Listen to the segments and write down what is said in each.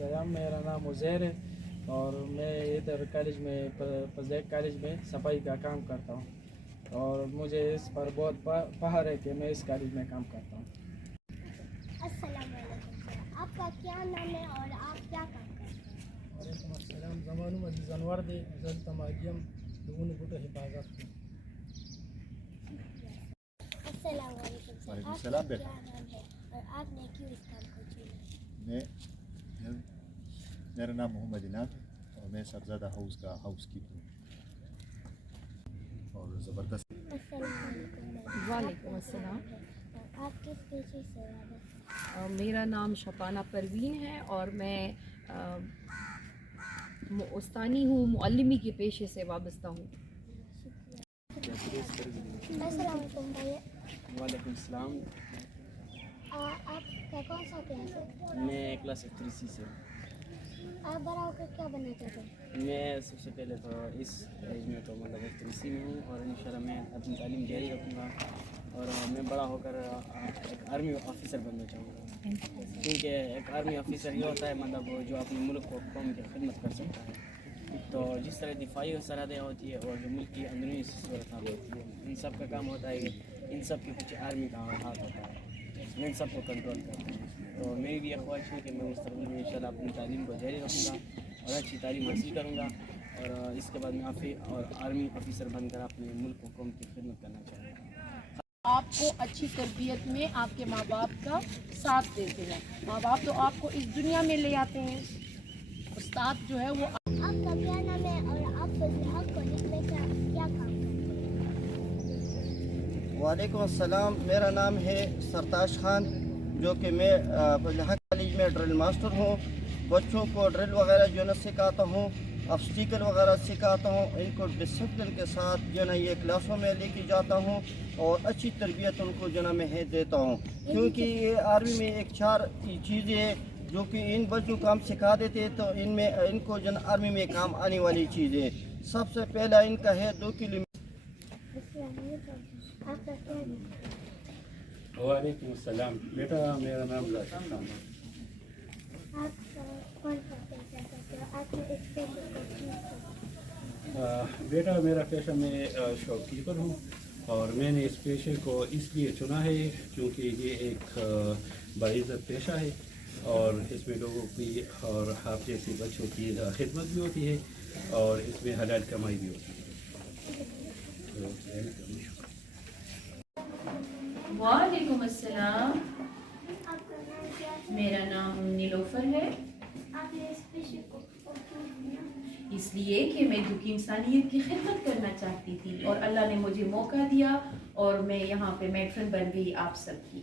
السلام. میرا نام عزیر ہے اور میں ادھر کالج میں فضلیک کالج میں صفائی کا کام کرتا ہوں اور مجھے اس پر بہت فخر ہے کہ میں اس کالج میں کام کرتا ہوں. السلام علیکم سر، آپ کا کیا نام ہے اور آپ کیا کام کرتے ہیں؟ وعلیکم السلام. زمانوں عزیز انور دے زل تماغیم دون بوٹو حفاظت. السلام علیکم سر، وعلیکم آپ السلام کا بیٹا. کیا نام ہے اور آپ نے کیوں اس کام کو چنا؟ میرا نام محمد انعام ہے اور میں صاحبزادہ ہاؤس کا ہاؤس کیپر ہوں اور زبردست. السلام علیکم. وعلیکم السلام. آپ کس پیشے سے وابستہ؟ میرا نام شفانہ پروین ہے اور میں استانی ہوں، معلمی کے پیشے سے وابستہ ہوں. السلام علیکم بھائی. وعلیکم السلام. آپ کا کون سا کلاس ہے؟ میں کلاس 3C سے. آپ بڑا ہو کر کیا بننا چاہتے ہیں؟ میں سب سے پہلے تو اس ایج میں تو مطلب 3C میں ہوں اور انشاءاللہ میں اپنی تعلیم جاری رکھوں گا اور میں بڑا ہو کر ایک آرمی آفیسر بننا چاہوں گا، کیونکہ ایک آرمی آفیسر یہ ہوتا ہے مطلب جو اپنے ملک کو قوم کی خدمت کر سکتا ہے. تو جس طرح دفاعی سرحدیں ہوتی ہے اور جو ملک کی اندرونی صورتحال ہوتی ہے، ان سب کا کام ہوتا ہے کہ ان سب کے پیچھے آرمی کا ہاتھ ہوتا ہے، میں ان سب کو کنٹرول کرتا ہوں. تو میری بھی یہ خواہش ہے کہ میں مستقبل میں انشاءاللہ اپنی تعلیم کو جاری رکھوں گا اور اچھی تعلیم حاصل کروں گا اور اس کے بعد میں آرمی آفیسر بن کر اپنے ملک کو قوم کی خدمت کرنا چاہوں گا. آپ کو اچھی تربیت میں آپ کے ماں باپ کا ساتھ دیتے ہیں. ماں باپ تو آپ کو اس دنیا میں لے آتے ہیں، استاد جو ہے وہ. آپ کا کیا نام ہے اور آپ فضلیک کالج میں کیا کام کرتے ہیں؟ وعلیکم السلام. میرا نام ہے سرتاج خان جو کہ میں فضلیک کالج میں ڈرل ماسٹر ہوں. بچوں کو ڈرل وغیرہ جو ہے سکھاتا ہوں، آبسٹیکل وغیرہ سکھاتا ہوں. ان کو ڈسپلن کے ساتھ جو ہے یہ کلاسوں میں لے کے جاتا ہوں اور اچھی تربیت ان کو جو ہے میں دیتا ہوں، کیونکہ یہ آرمی میں ایک 4 چیزیں ہیں جو کہ ان بچوں کو ہم سکھا دیتے ہیں تو ان کو جو آرمی میں کام آنے والی چیزیں. سب سے پہلا ان کا ہے 2 کلومیٹر. السلام علیکم. آپ کا کیا نام ہے؟ وعلیکم السلام. بیٹا میرا نام راشد خان ہے. آپ کون سا پیشہ کرتے ہو؟ آپ نے اس پیشے کو کیوں چنا؟ بیٹا میرا پیشہ میں شاپ کیپر ہوں اور میں نے اس پیشے کو اس لیے چنا ہے کیونکہ یہ ایک باعزت پیشہ ہے اور اس میں لوگوں کی اور آپ جیسے بچوں کی خدمت بھی ہوتی ہے اور اس میں حلال کمائی بھی ہوتی ہے. وعلیکم السلام. آپ کا نام کیا ہے؟ میرا نام نیلوفر ہے. آپ نے اس پیشے کو کیوں چنا؟ اس لیے کہ میں دکھی انسانیت کی خدمت کرنا چاہتی تھی اور اللہ نے مجھے موقع دیا اور میں یہاں پہ میٹرن بن گئی آپ سب کی.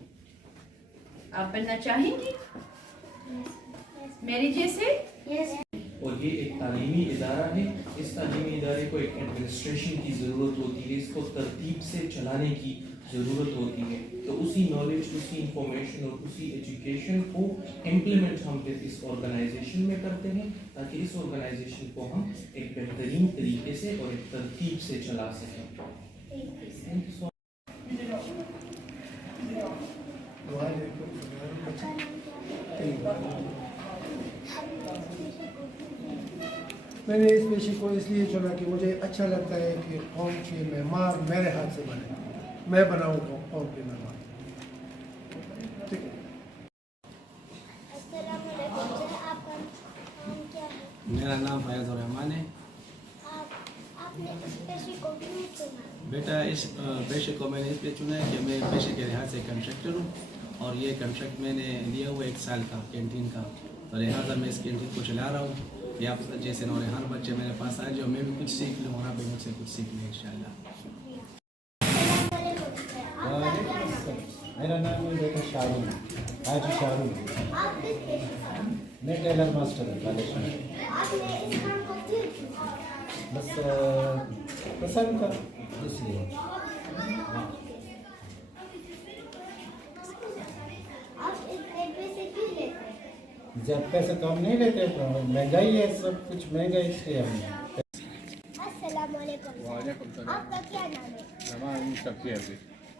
آپ بننا چاہیں گی میری جیسے؟ اور یہ ایک تعلیمی ادارہ ہے. اس تعلیمی ادارے کو ایک ایڈمنسٹریشن کی ضرورت ہوتی ہے، اس کو ترتیب سے چلانے کی ضرورت ہوتی ہے. تو اسی نالج، اسی انفارمیشن اور اسی ایجوکیشن کو امپلیمنٹ ہم اس آرگنائزیشن میں کرتے ہیں تاکہ اس آرگنائزیشن کو ہم ایک بہترین طریقے سے اور ایک ترتیب سے چلا سکیں. میں نے اس پیشے کو اس لیے چنا کہ مجھے اچھا لگتا ہے کہ قوم کے معمار میرے ہاتھ سے بنے، میں بناؤں گا قوم کے معمار. ٹھیک ہے. السلام علیکم سر، آپ کا نام کیا ہے؟ میرا نام فیاض الرحمان ہے. آپ نے اس پیشے کو کیوں چنا؟ بیٹا اس پیشے کو میں نے اس لیے چنا ہے کہ میں پیشے کے لحاظ سے کنٹریکٹر ہوں اور یہ کنٹریکٹ میں نے لیا ہوا 1 سال کا کینٹین کا، اور لہٰذا میں اس کینٹین کو چلا رہا ہوں. یہ آپ جیسے نوجوان بچے میرے پاس آئے جو میں بھی کچھ سیکھ لوں اور آپ بھی مجھ سے کچھ سیکھ لیں انشاءاللہ. میرا نام ہے بیٹا شارون، حاجی شارون. میں ٹیلر ماسٹر ہوں کالج میں. بس پسند تھا اس لیے. زیادہ پیسے تو ہم نہیں لیتے، مہنگائی ہے، سب کچھ مہنگا اس لیے ہم. السلام علیکم. وعلیکم السلام. آپ کا کیا نام ہے؟ نام شفیع ہے.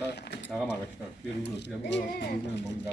ta naga marashta firu firu munga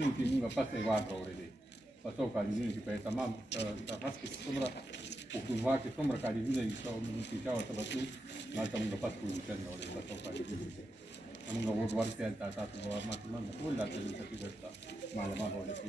ni munga passe wa ore de pasau ka di ni pe tamam ta haski sumra ukunwa ke sumra ka di ni so mi ta wa tabatu na ta munga pasku ni chen ore pasau ka di ni munga wo war ke ta ta to ma ma ko la te ta ki berta malama ho le ki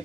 1